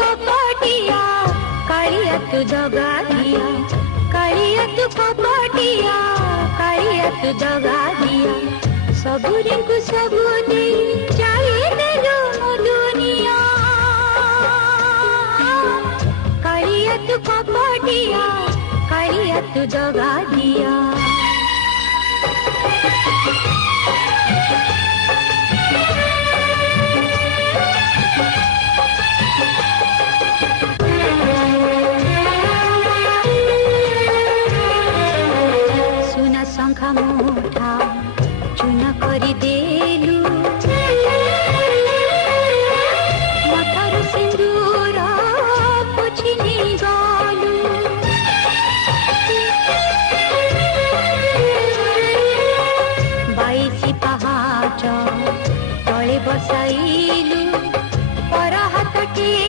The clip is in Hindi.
कपटिया कालिया तू दगा दिया, कालिया तू कपटिया कालिया तू दगा दिया। सबुरे को सबुने जाए देलो मो दुनिया, कालिया तू कपटिया कालिया तू दगा दिया।